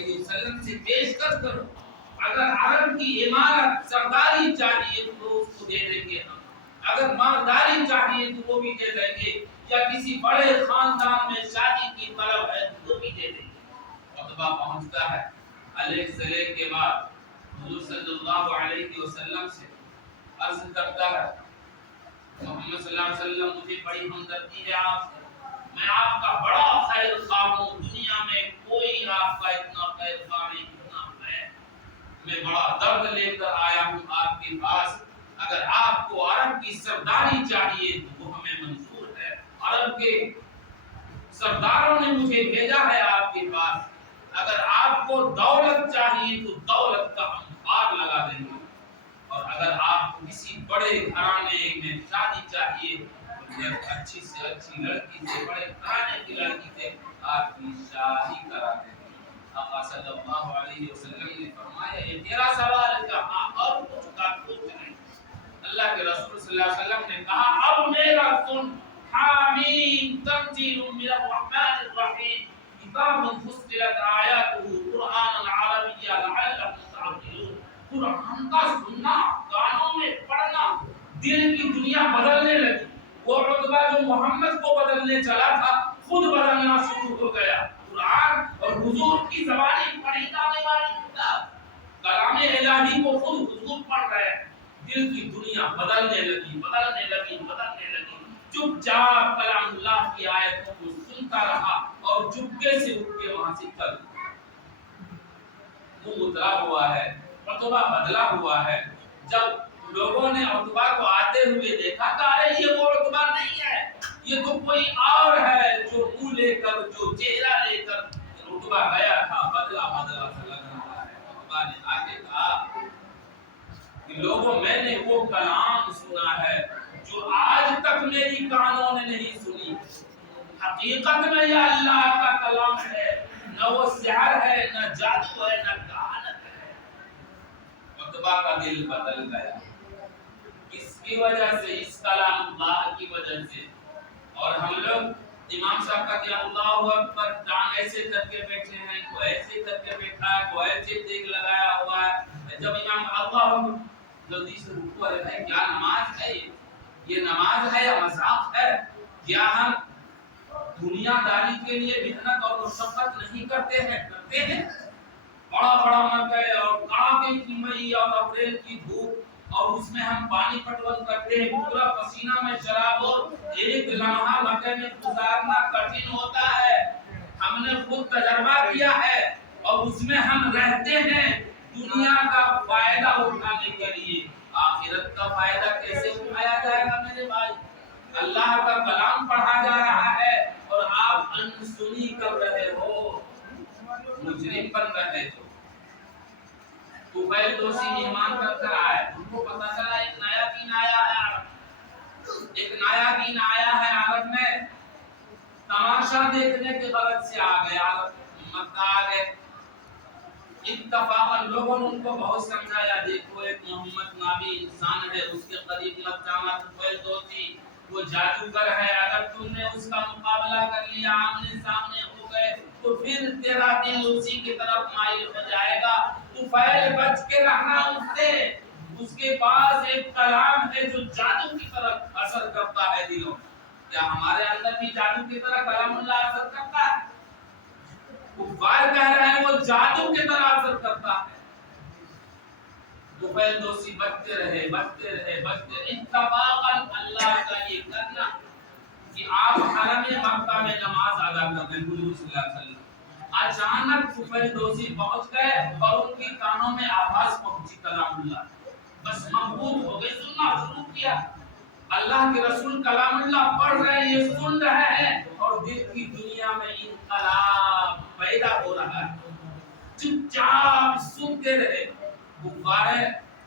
علیہ وسلم سے پیشکش کرو، اگر عرب کی عمارت سرداری چاہیے تو اس کو دے دیں گے ہم، اگر مالداری چاہیے تو وہ بھی دے دیں گے، یا کسی بڑے خاندان میں شادی کی طلب ہے تو وہ بھی دے دیں گے۔ عتبہ پہنچتا ہے علیہ السلام کے بعد حضور صلی اللہ علیہ وسلم سے عرض کرتا ہے محمد صلی اللہ علیہ وسلم مجھے بڑی ہمدردی ہے آپ سے، میں آپ کا بڑا خیر خواہ ہوں، دنیا میں کوئی آپ کا اتنا خیر خواہ نہیں جتنا میں بڑا درد لے کر آیا ہوں آپ کے پاس، اگر آپ کو عرب کی سرداری چاہیے تو وہ ہمیں منظور ہے، عرب کے سرداروں نے مجھے بھیجا ہے آپ کے پاس، اگر آپ کو دولت چاہیے تو دولت کا ہم پار لگا دیں گے، اور اگر آپ کو کسی بڑے گھرانے میں شادی چاہیے تو اچھی سے اچھی لڑکی سے، بڑے گھرانے کی لڑکی سے آپ کی شادی کرا دیں گے۔ آقا صلی اللہ علیہ وسلم نے فرمایا یہ تیرا سوال ہے کہا اور کچھ کا کچھ نہیں۔ اللہ کے رسول صلی اللہ علیہ وسلم نے کہا اب میرا سن، حامیم تنزیل من الرحمن الرحیم، کتاب فصلت آیاته قرآنا عربیا لعلکم تعقلون۔ قرآن کا سننا، کانوں میں پڑھنا، دل کی دنیا بدلنے لگی۔ وہ عتبہ جو محمد کو بدلنے چلا تھا خود بدلنا شروع ہو گیا۔ قرآن اور حضور کی زبانی پڑھی جانے والی کتاب، کلام الہی کو خود حضور پڑھ رہے ہیں، دل کی دنیا بدلنے لگی۔ چپ چاپ کلام اللہ کی آیتوں کو سنتا رہا اور چپکے سے اٹھ کے وہاں سے چل منہ اترا ہوا ہے، عتبہ بدلا ہوا ہے۔ جب لوگوں نے عتبہ کو آتے ہوئے دیکھا کہ ارے یہ وہ عتبہ نہیں ہے، یہ تو کوئی اور ہے، جو منہ لے کر، جو چہرہ لے کر عتبہ گیا تھا، بدلا سا لگ رہا ہے۔ عتبہ نے آگے کہا کہ لوگوں میں نے وہ کلام سنا ہے جو آج تک میری کانوں نے نہیں سنی، حقیقت میں یہ اللہ کا کلام ہے، نہ وہ سحر ہے، نہ جادو ہے، نہ کہانت ہے۔ عتبہ کا دل بدل گیا، اس کی وجہ سے، اس کلام اللہ کی وجہ سے۔ اور ہم لوگ امام صاحب کا کہ اللہ اکبر ٹانگ ایسے کر کے بیٹھے ہیں، کوئی ایسے کر کے بیٹھا ہے، کوئی ایسے دیکھ لگایا ہوا ہے، جب امام اللہ اکبر جلدی سے رکوع ہے، کیا نماز ہے یہ نماز ہے یا مذاق ہے؟ کیا ہم دنیا داری کے لیے محنت اور مشقت نہیں کرتے ہیں؟ کرتے ہیں۔ بڑا بڑا مکئی اور کڑاکے کی مئی اور اپریل کی دھوپ، اور اس میں ہم پانی پٹون کرتے ہیں، پورا پسینہ میں شراب، اور ایک لمحہ مکئی میں گزارنا کٹھن ہوتا ہے۔ ہم نے خود تجربہ کیا ہے اور اس میں ہم رہتے ہیں دنیا کا فائدہ اٹھانے کے لیے۔ آخرت کا فائدہ کیسے اٹھایا جائے گا میرے بھائی؟ اللہ کا کلام پڑھا جا رہا ہے اور آپ انسنی کر رہے ہو، مجرم بن رہے ہو۔ تو پہلے دوسری مہمان کر کر آئے، ان کو پتا چلا ایک نیا دین آیا ہے عرب، ایک نیا دین آیا ہے عرب میں، تماشا دیکھنے کے غرض سے آ گئے، عرب مکہ آ گئے۔ اتفاقاً لوگوں نے ان کو بہت سمجھایا، دیکھو ایک محمد نبی انسان ہے، اس کے قریب مت جانا، تو دوستی وہ جادوگر ہے، اگر تم نے اس کا مقابلہ کر لیا، آمنے سامنے ہو گئے تو پھر تیرا دل اسی کی طرف مائل ہو جائے گا، تو پہلے بچ کے رہنا اس سے۔ اس کے پاس ایک کلام ہے جو جادو کی طرف اثر کرتا ہے دلوں۔ کیا ہمارے اندر بھی جادو کی طرح کلام اللہ اثر کرتا ہے؟ کفار کہہ رہے ہیں وہ جادو کی طرح اثر کرتا ہے۔ دوپہر دوسی بچتے رہے۔ اتفاقاً اللہ کا یہ کرنا کہ آپ حرم مکہ میں نماز ادا کر رہے ہیں، حضور صلی اللہ علیہ وسلم اچانک دوپہر دوسی پہنچ گئے اور ان کی کانوں میں آواز پہنچی کلام اللہ، بس مبہوت ہو گئے، سننا شروع کیا۔ اللہ کے رسول کلام اللہ پڑھ رہے ہیں، یہ سن رہے ہیں، اور دل کی دنیا میں انقلاب پیدا ہو رہا ہے۔ چپ چاپ سنتے رہے۔ کفار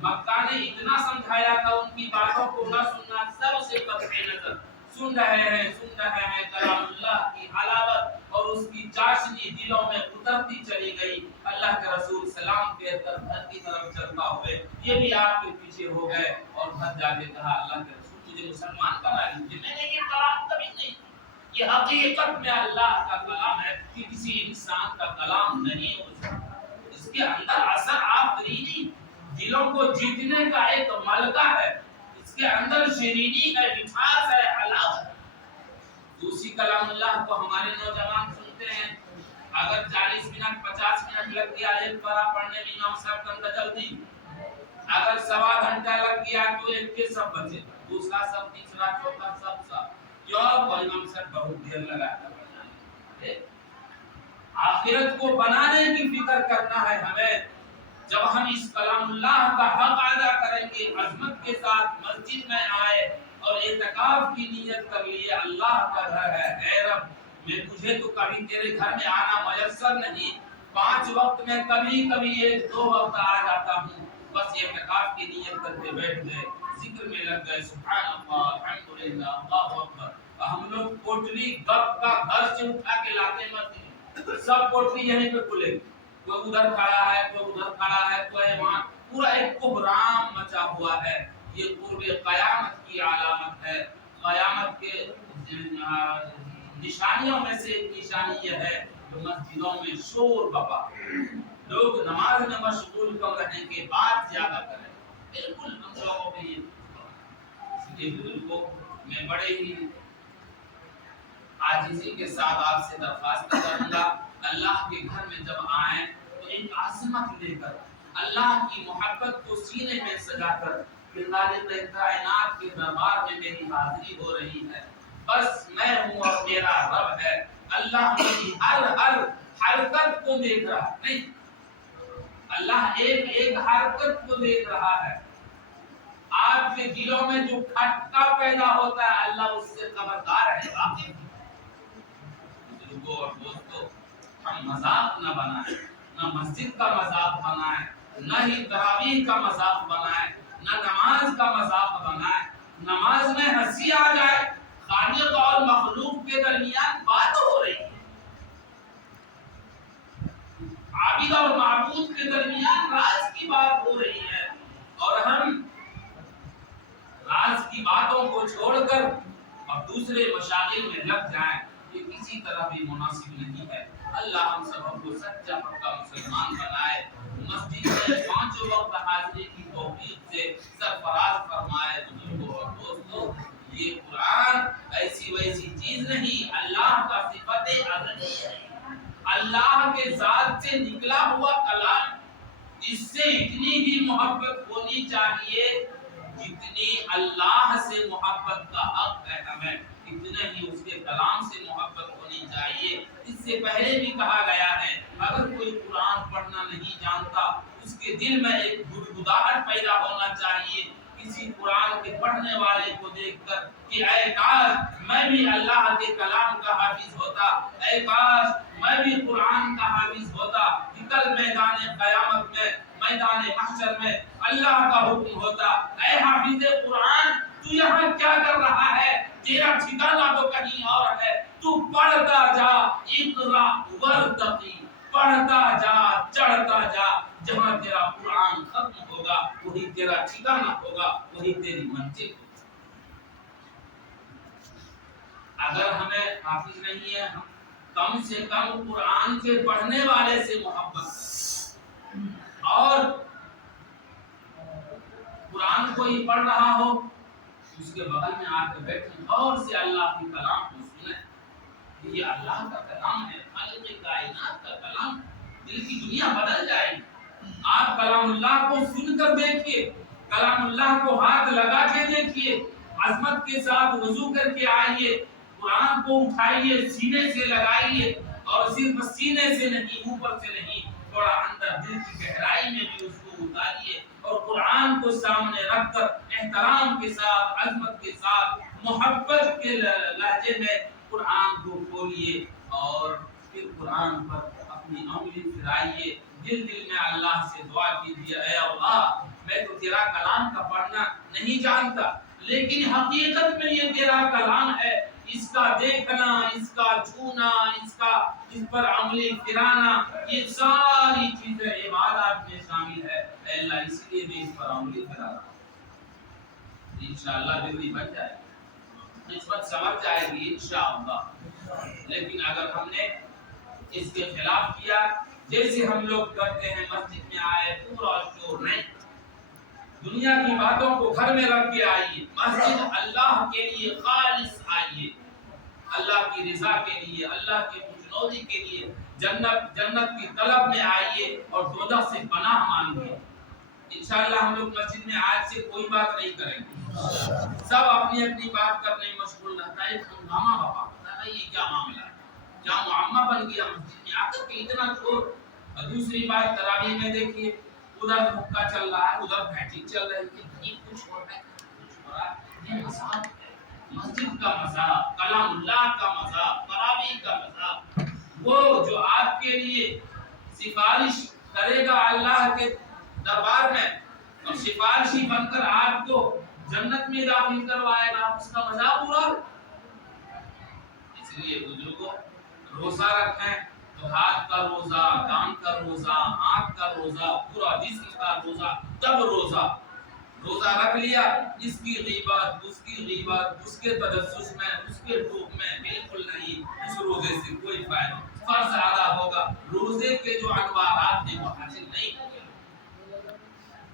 مکہ نے اتنا سمجھایا تھا ان کی باتوں کو نہ سننا، سب سے قطع نظر سن رہے ہیں کلام اللہ کی حلاوت اور اس کی چاشنی دلوں میں اترتی چلی گئی۔ اللہ کے رسول سلام کہہ کر گھر کی طرف چلتا ہوئے یہ بھی آپ کے پیچھے ہو گئے اور گھر جا کے کہا اللہ کے رسول مجھے مسلمان بنا لیجیے، میں نے یہ کلام کبھی نہیں، یہ حقیقت میں اللہ کا کلام ہے کہ کسی انسان کا کلام نہیں ہو سکتا. اس کے اندر اثر آفرینی دلوں کو جیتنے کا ایک ملکہ ہے. اس کے اندر شیرینی ہے، مٹھاس ہے، حلاوت. دوسری کلام اللہ کو ہمارے نوجوان سنتے ہیں، اگر 40 منٹ 50 منٹ لگ گیا ایک پارہ پڑھنے میں امام صاحب کا جلدی، اگر سوا گھنٹہ لگ گیا تو ایک کے سب بچے، دوسرا سب، تیسرا، چوتھا سب کیوں؟ امام صاحب بہت دیر لگاتا پڑھنے. آخرت کو بنانے کی فکر کرنا ہے ہمیں. جب ہم اس کلام اللہ کا حق ادا کریں گے، عظمت کے ساتھ مسجد میں آئے اور اعتکاف کی نیت کر لیے، اللہ کا گھر ہے، اے رب میں تجھے تو کبھی تیرے گھر میں آنا میسر نہیں، 5 وقت میں کبھی کبھی 1-2 وقت آ جاتا ہوں، بس اعتکاف کی نیت کر کے بیٹھ گئے، ذکر میں لگ گئے، سبحان اللہ، الحمدللہ، اللہ اکبر. ہم لوگ کوٹلی گپ کا گھر سے اٹھا کے لاتے مسجد، سب کوٹلی یہیں پہ کھلے، کوئی ادھر کھڑا ہے، کوئی ادھر کھڑا ہے، کوئی وہاں، پورا ایک کوہرام مچا ہوا ہے. یہ قرب قیامت کی علامت ہے. قیامت کے نشانیوں میں سے ایک نشانی یہ ہے کہ مسجدوں میں شور بپا، لوگ نماز میں مشغول کم رہنے کے بعد زیادہ کریں. بالکل ہم لوگوں کو یہ اس لیے کو میں بڑے ہی عاجزی کے ساتھ آپ سے درخواست کروں گا، اللہ کے گھر میں جب آئیں تو ایک عظمت لے کر، اللہ کی محبت کو سینے میں سجا کر کہ خالق کائنات کے دربار میں میری حاضری ہو رہی ہے، بس میں ہوں اور میرا رب ہے. اللہ میری ہر حرکت کو دیکھ رہا ہے، نہیں، اللہ ایک حرکت کو دیکھ رہا ہے. آپ کے دلوں میں جو کھٹکا پیدا ہوتا ہے اللہ اس سے خبردار ہے. واقعی بزرگوں اور دوستوں، ہم مذاق نہ بنائیں، نہ مسجد کا مذاق بنائیں، نہ ہی تراویح کا مذاق بنائیں، نہ نماز کا مذاق بنائیں. نماز میں ہنسی آ جائے، خالق اور مخلوق کے درمیان بات ہو رہی ہے، عابد اور معبود کے درمیان راز کی بات ہو رہی ہے، اور ہم راز کی باتوں کو چھوڑ کر اور دوسرے مشاغل میں لگ جائیں، یہ کسی طرح بھی مناسب نہیں ہے. اللہ ہم سب کو سچا پکا مسلمان بنائے، مسجد میں 5 وقت حاضری کی توفیق سے سرفراز فرمائے. بزرگوں اور دوستوں، یہ قرآن ایسی ویسی چیز نہیں، اللہ کا صفت ازلی ہے، اللہ کے ذات سے نکلا ہوا کلام. اس سے اتنی ہی محبت ہونی چاہیے جتنی اللہ سے محبت کا حق ہے ہمیں، اتنا ہی اس کے کلام سے محبت ہونی چاہیے. اس سے پہلے بھی کہا گیا ہے اگر کوئی قرآن پڑھنا نہیں جانتا اس کے دل میں ایک گدگداہٹ پیدا ہونا چاہیے کسی قرآن کے پڑھنے والے کو دیکھ کر کہ اے کاش میں بھی اللہ کے کلام کا حافظ ہوتا، اے کاش میں بھی قرآن کا حافظ ہوتا کہ کل میدان قیامت میں، میدان محشر میں اللہ کا حکم ہوتا اے حافظ قرآن تو یہاں کیا کر رہا ہے، تیرا ٹھکانہ تو کہیں اور ہے، تو پڑھتا جا، اقرا ورتقی، پڑھتا جا، چڑھتا جا، جہاں تیرا قرآن ختم ہوگا وہی تیرا ٹھکانہ ہوگا، وہی تیری منزل ہوگی. اگر ہمیں حافظ نہیں ہے، کم سے کم قرآن کے پڑھنے والے سے محبت، اور قرآن کوئی پڑھ رہا ہو اس کے بغل میں آ کے بیٹھیں، غور سے اللہ کے کلام کو سنیں. یہ اللہ کا کلام ہے، خالق کائنات کا کلام. دل کی دنیا بدل جائے گی. آپ کلام اللہ کو سن کر دیکھیے، کلام اللہ کو ہاتھ لگا کے دیکھیے، عظمت کے ساتھ وضو کر کے آئیے، قرآن کو اٹھائیے، سینے سے لگائیے، اور صرف سینے سے نہیں، اوپر سے نہیں، تھوڑا اندر دل کی گہرائی میں بھی اس کو اتاریے، اور قرآن کو سامنے رکھ کر احترام کے ساتھ، عظمت کے ساتھ، محبت کے لہجے میں قرآن کو کھولیے، اور پھر قرآن پر اپنی انگلی پھرائیے، دل میں اللہ سے دعا کیجیے اے اللہ میں تو تیرا کلام کا پڑھنا نہیں جانتا، لیکن حقیقت میں یہ تیرا کلام ہے، اس کا دیکھنا، اس کا چھونا، اس پر عملی پھرانا، یہ ساری چیزیں عبادات میں شامل ہے. اے اللہ اس لیے میں اس پر عملی پھرا رہا ہوں، انشاءاللہ زندگی بن جائے گی، نسبت سمجھ جائے گی انشاءاللہ. لیکن اگر ہم نے اس کے خلاف کیا، جیسے ہم لوگ کرتے ہیں، مسجد میں آئے پورا شور، نہیں، دنیا کی باتوں کو گھر میں رکھ کے آئیے، مسجد اللہ کے لیے خالص آئیے، اللہ کی رضا کے لیے، اللہ کی خوشنودی کے لیے، جنت کی طلب میں آئیے اور دوزخ سے پناہ مانگیے۔ انشاءاللہ ہم لوگ مسجد میں آج سے کوئی بات نہیں کریں گے، سب اپنی اپنی بات کرنے میں مشغول رہتا ہے، ہنگامہ بابا ہوتا ہے، یہ کیا معاملہ ہے، کیا معاملہ بن گیا مسجد میں آ کر کے اتنا شور۔ اور دوسری بات تراویح میں دیکھیے، ادھر حقہ چل رہا ہے، ادھر بیٹنگ چل رہی ہے، یہ کچھ ہو رہا ہے، کچھ ہو رہا ہے، یہ مذاق ہے، مسجد کا مذاق، کلام اللہ کا مذاق، تراویح کا مذاق۔ وہ جو آپ کے لیے سفارش کرے گا اللہ کے دربار میں اور سفارشی بن کر آپ کو جنت میں داخل کروائے گا، اس کا مذاق اڑا۔ اس لیے بزرگوں، روزہ رکھیں تو ہاتھ کا روزہ، کان کا روزہ، آنکھ کا روزہ، پورا جسم کا روزہ، تب روزہ رکھ لیا، اس کی غیبت، اس کی غیبت، اس کے تجسس میں، اس کے ٹوک میں بالکل نہیں، اس روزے سے کوئی فائدہ نہیں۔ فرض ادا ہوگا، روزے کے جو انوارات ہیں وہ حاصل نہیں ہوں گے۔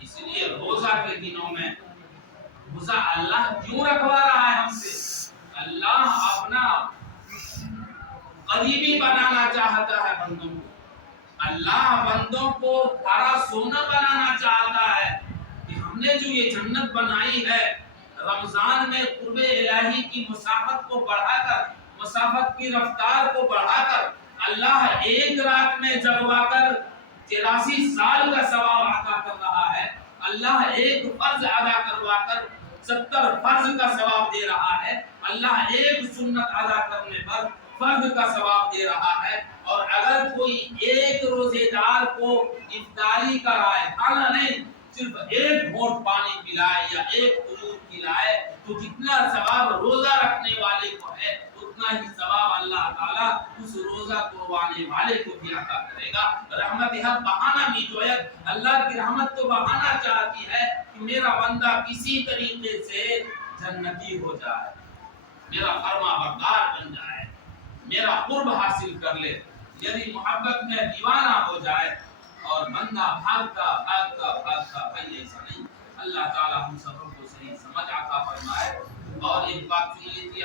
اس لیے روزہ کے دنوں میں روزہ اللہ کیوں رکھوا رہا ہے ہم سے؟ اللہ اپنا قریبی بنانا چاہتا ہے بندوں کو، اللہ بندوں کو ہرا سونا بنانا چاہتا ہے کہ ہم نے جو یہ جنت بنائی ہے، رمضان میں قرب الہی کی مسافت کو بڑھا کر، مسافت کی رفتار کو بڑھا کر، اللہ ایک رات میں جگوا کر 83 سال کا ثواب عطا کر رہا ہے، اللہ ایک فرض ادا کروا کر 70 فرض کا ثواب دے رہا ہے، اللہ ایک سنت ادا کرنے پر فرض کا ثواب دے رہا ہے۔ اور اگر کوئی ایک روزے دار کو افطاری کرائے، کھانا نہیں، صرف ایک گھونٹ پانی پلائے یا ایک کھجور کھلائے، تو جتنا ثواب روزہ رکھنے والے کو ہے اتنا ہی ثواب اللہ تعالیٰ اس روزہ قربانے والے کو بھی عطا کرے گا۔ رحمت حق بہانہ بھی جو ہے، اللہ کی رحمت تو بہانہ چاہتی ہے کہ میرا بندہ کسی طریقے سے جنتی ہو جائے، میرا فرما بردار بن جائے، میرا قرب حاصل کر لے، میری محبت میں دیوانہ ہو جائے۔ اور بندہ بھاگتا بھائی ایسا نہیں۔ اللہ تعالیٰ ہم سب کو صحیح سمجھ عطا فرمائے۔ اور ایک بات سن لیجیے،